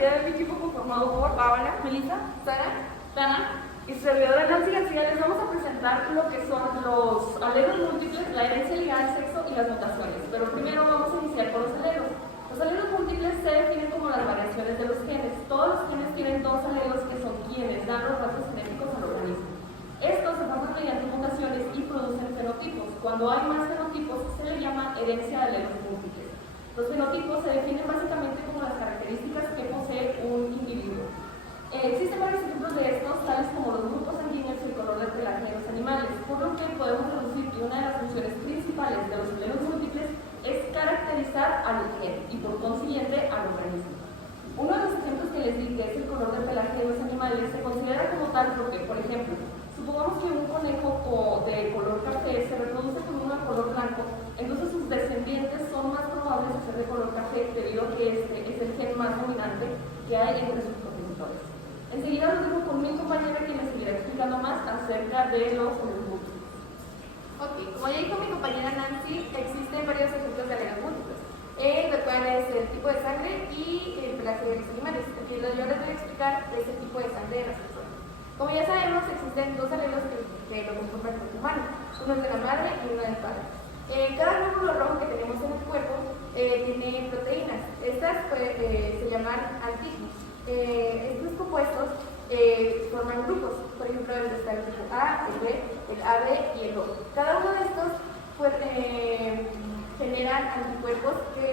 día de mi equipo conformado por Paola, Melissa, Sara, Dana y su servidora Nancy García. Les vamos a presentar lo que son los alelos múltiples, la herencia ligada al sexo y las mutaciones. Pero primero vamos a iniciar con los alelos. Los alelos múltiples se definen como las variaciones de los genes. Todos los genes tienen dos alelos que son quienes dan los rasgos genéticos al organismo. Estos se forman mediante mutaciones y producen fenotipos. Cuando hay más fenotipos se le llama herencia de alelos múltiples. Los fenotipos se definen básicamente como las características que posee un individuo. Existen varios ejemplos de estos, tales como los grupos sanguíneos y el color del pelaje de los animales, por lo que podemos deducir que una de las funciones principales de los alelos múltiples es caracterizar al gen y por consiguiente al organismo. Uno de los ejemplos que les di, que es el color del pelaje de los animales, se considera como tal porque, por ejemplo, supongamos que un conejo de color café se reproduce con uno de color blanco, entonces sus descendientes son más probables de ser de color café debido a que este es el gen más dominante que hay entre sus progenitores. Enseguida los dejo con mi compañera quien les seguirá explicando más acerca de los alelos múltiples. Ok, como ya dijo mi compañera Nancy, existen varios ejemplos de alelos múltiples, lo cual es el tipo de sangre y el pelaje de los animales. Aquí yo les voy a explicar ese tipo de sangre de las personas. Como ya sabemos, existen dos alelos que lo conforman el cuerpo humano, uno es de la madre y uno del padre. Cada glóbulo rojo que tenemos en el cuerpo tiene proteínas. Estas se llaman antígenos. Estos compuestos forman grupos, por ejemplo, el tipo A, el B, el AB y el O. Cada uno de estos generan anticuerpos que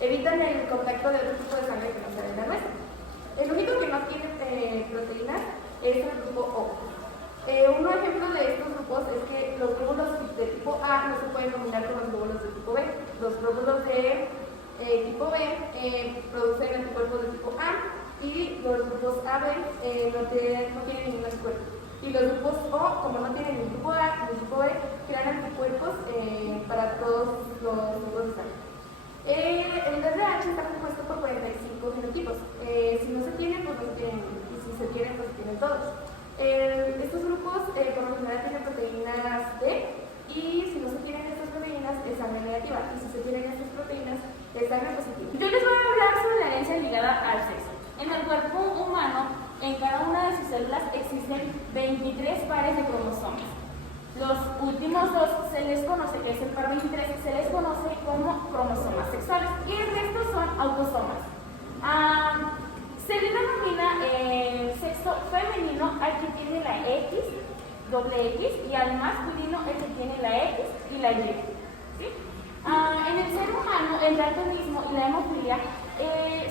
evitan el contacto de otro tipo de sangre que no sea de la nuestra. El único que no tiene proteínas es el grupo O. Un ejemplo de estos grupos es que los glóbulos de tipo A no se pueden combinar con los glóbulos de tipo B. Los glóbulos de tipo B producen anticuerpos de tipo A y los grupos AB no tienen ningún anticuerpo. Y los grupos O, como no tienen ni grupo A ni grupo B, crean anticuerpos para todos los grupos de sangre. El DRH está compuesto por 45 genotipos. Si no se tienen, pues no se tienen, y si se tienen, pues se tienen todos. Estos grupos por lo general tienen proteínas D, y si no se tienen estas proteínas es sangre negativa, y si se tienen estas proteínas es sangre positiva. Yo les voy a hablar sobre la herencia ligada al sexo. En el cuerpo humano, en cada una de sus células existen 23 pares de cromosomas. Los últimos dos se les conoce, que es el par 23, se les conoce como cromosomas sexuales y el resto son autosomas. Se le denomina sexo femenino al que tiene la X, doble X, y al masculino el que tiene la X y la Y. ¿Sí? En el ser humano, el daltonismo y la hemofilia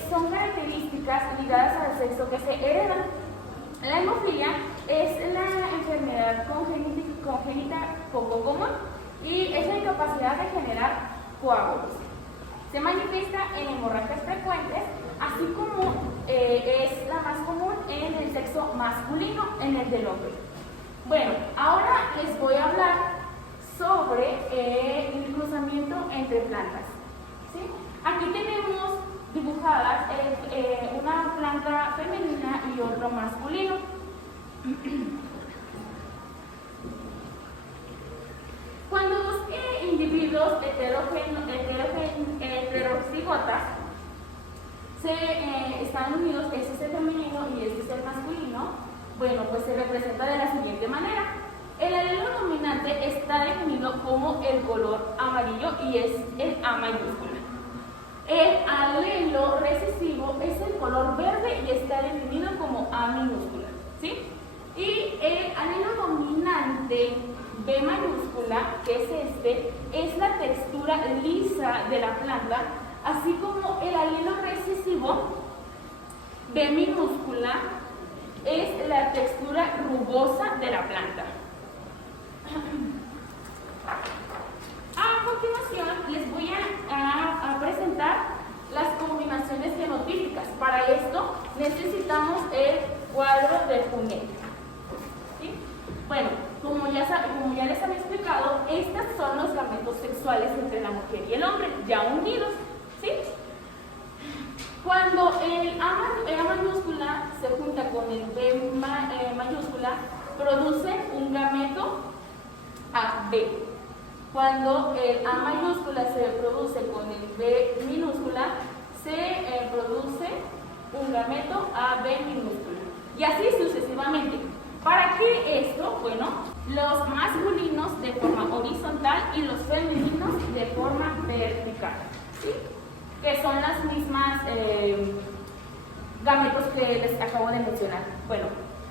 son características ligadas al sexo que se heredan. La hemofilia es la enfermedad congénita poco común y es la incapacidad de generar coágulos. Se manifiesta en hemorragias frecuentes, así como es la más común en el sexo masculino, en el del hombre. Bueno, ahora les voy a hablar sobre el cruzamiento entre plantas. ¿Sí? Aquí tenemos dibujadas una planta femenina y otro masculino. Cuando dos individuos heterocigotas están unidos, este es el femenino y este es el masculino, bueno, pues se representa de la siguiente manera. El alelo dominante está definido como el color amarillo y es el A mayúscula. El alelo recesivo es el color verde y está definido como A minúscula, ¿sí? Y el alelo dominante B mayúscula, que es este, es la textura lisa de la planta, así como el alelo recesivo B minúscula es la textura rugosa de la planta. A continuación les voy a presentar las combinaciones fenotípicas. Para esto necesitamos el cuadro de Punnett. ¿Sí? Bueno, como ya les había explicado, estos son los gametos sexuales entre la mujer y el hombre, ya unidos. ¿Sí? Cuando el A mayúscula se junta con el B mayúscula, produce un gameto AB. Cuando el A mayúscula se produce con el B minúscula, se produce gameto AB minúscula. Y así sucesivamente. ¿Para qué esto? Bueno, los masculinos de forma horizontal y los femeninos de forma vertical, ¿sí? Que son las mismas gametos que les acabo de mencionar. Bueno,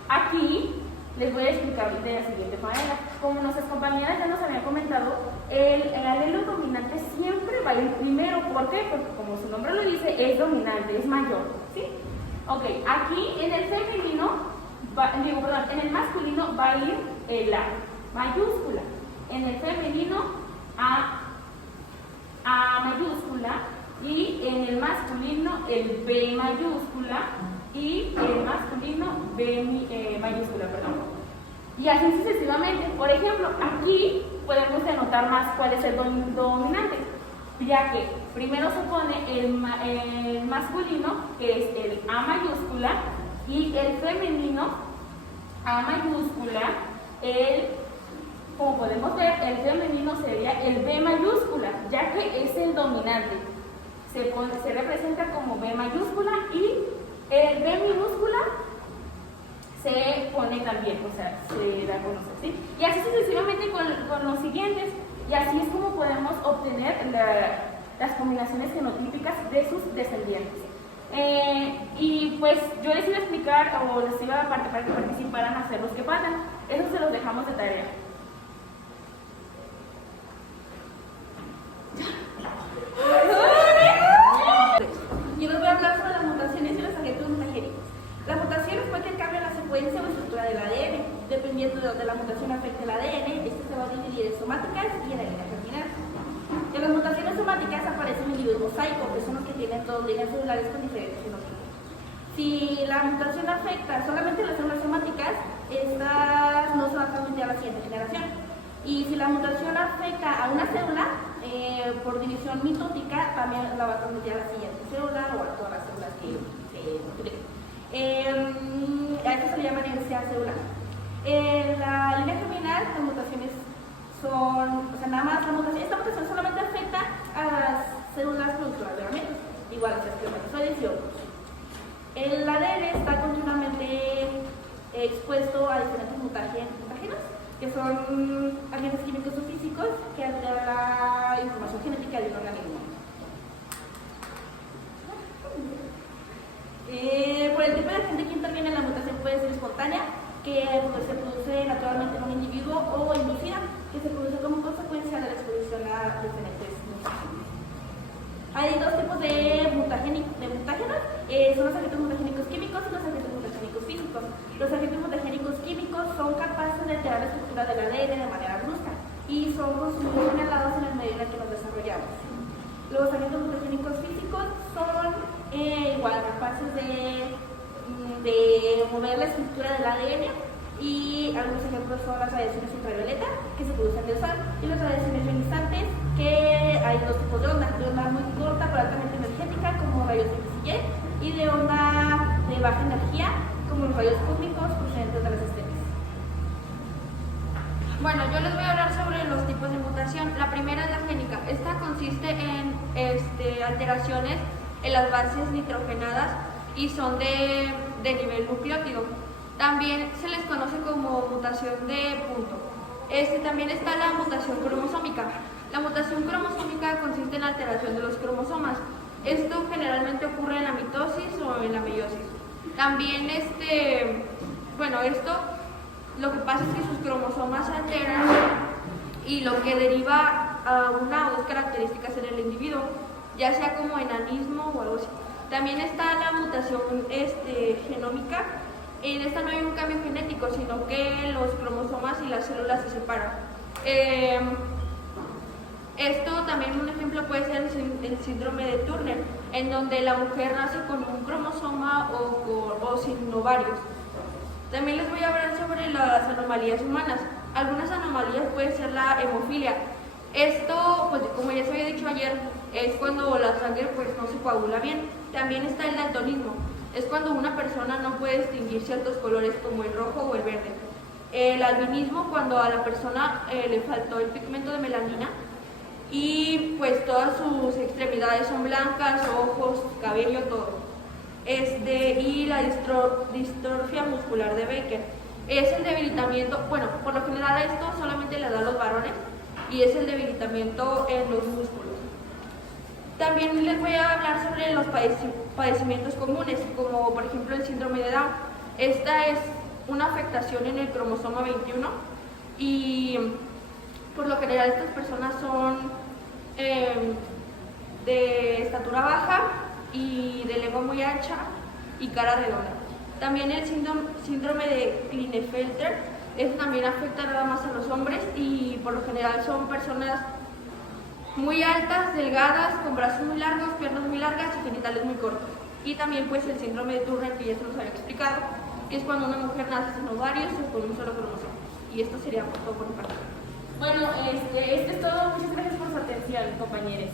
aquí les voy a explicar de la siguiente manera. Como nuestras compañeras ya nos habían comentado, el alelo dominante siempre va a ir primero. ¿Por qué? Porque como su nombre lo dice, es dominante, es mayor, ¿sí? Ok, aquí en el femenino, en el masculino va a ir el A mayúscula, en el femenino A mayúscula, y en el masculino el B mayúscula, y el masculino B mayúscula, perdón. Y así sucesivamente. Por ejemplo, aquí podemos denotar más cuál es el dominante, ya que primero se pone el masculino, que es el A mayúscula, y el femenino A mayúscula. Como podemos ver, el femenino sería el B mayúscula, ya que es el dominante. Se representa como B mayúscula, y el B minúscula se pone también, o sea, se da a conocer, ¿sí? Y así sucesivamente con los siguientes. Y así es como podemos obtener las combinaciones genotípicas de sus descendientes. Y pues yo les iba a explicar, o les iba a para que participaran a hacer los que faltan. Eso se los dejamos de tarea. Yo les voy a hablar sobre las mutaciones y los agentes mutagénicos. La mutación es cualquier cambio en la secuencia o estructura del ADN. Dependiendo de donde la mutación afecte el ADN, este se va a dividir en somáticas y en la línea germinal. En las mutaciones somáticas aparecen individuos mosaico, que son los que tienen dos líneas celulares con diferentes fenotipos. Si la mutación afecta solamente las células somáticas, estas no se van a transmitir a la siguiente generación. Y si la mutación afecta a una célula, por división mitótica, también la va a transmitir a la siguiente célula o a todas las células que se multipliquen. A esto se le llama herencia celular. En la línea germinal, las mutaciones son, o sea, nada más esta mutación solamente afecta a las células productoras de gametos, igual a las espermatozoides y óvulos. El ADN está continuamente expuesto a diferentes mutágenos, que son agentes químicos o físicos que alteran la información genética de un organismo. Por el tipo de agente que interviene en la mutación puede ser espontánea, que se produce naturalmente en un individuo, o inducida, que se produce como consecuencia de la exposición a diferentes mutágenos. Hay dos tipos de mutágenos, son los agentes mutagénicos químicos y los agentes mutagénicos físicos. Los agentes mutagénicos químicos son capaces de alterar la estructura del ADN de manera brusca y son consumidos inhalados en el medio en el que nos desarrollamos. Los agentes mutagénicos físicos son igual capaces de mover la estructura del ADN, y algunos ejemplos son las radiaciones ultravioleta que se producen del sol y las radiaciones ionizantes, que hay dos tipos de onda muy corta pero altamente energética como rayos X y Y, de onda de baja energía como los rayos cósmicos procedentes de las estrellas. Bueno, yo les voy a hablar sobre los tipos de mutación. La primera es la génica. Esta consiste en alteraciones en las bases nitrogenadas y son de nivel nucleótido. También se les conoce como mutación de punto. También está la mutación cromosómica. La mutación cromosómica consiste en la alteración de los cromosomas. Esto generalmente ocurre en la mitosis o en la meiosis. También lo que pasa es que sus cromosomas se alteran y lo que deriva a una o dos características en el individuo, ya sea como enanismo o algo así. También está la mutación genómica. En esta no hay un cambio genético, sino que los cromosomas y las células se separan. Esto también, un ejemplo puede ser el síndrome de Turner, en donde la mujer nace con un cromosoma o sin ovarios. También les voy a hablar sobre las anomalías humanas. Algunas anomalías pueden ser la hemofilia. Esto, pues como ya se había dicho ayer, es cuando la sangre no se coagula bien. También está el daltonismo. Es cuando una persona no puede distinguir ciertos colores como el rojo o el verde. El albinismo, cuando a la persona le faltó el pigmento de melanina y pues todas sus extremidades son blancas, ojos, cabello, todo. y la distrofia muscular de Becker. Es el debilitamiento, bueno, por lo general esto solamente le da a los varones y es el debilitamiento en los músculos. También les voy a hablar sobre los padecimientos comunes, como por ejemplo el síndrome de Down. Esta es una afectación en el cromosoma 21 y por lo general estas personas son de estatura baja y de lengua muy ancha y cara redonda. También el síndrome de Klinefelter, eso también afecta nada más a los hombres y por lo general son personas muy altas, delgadas, con brazos muy largos, piernas muy largas y genitales muy cortos. Y también pues el síndrome de Turner, que ya se los había explicado, que es cuando una mujer nace sin ovarios o con un solo cromosoma. Y esto sería todo por mi parte. Bueno, este es todo. Muchas gracias por su atención, compañeros.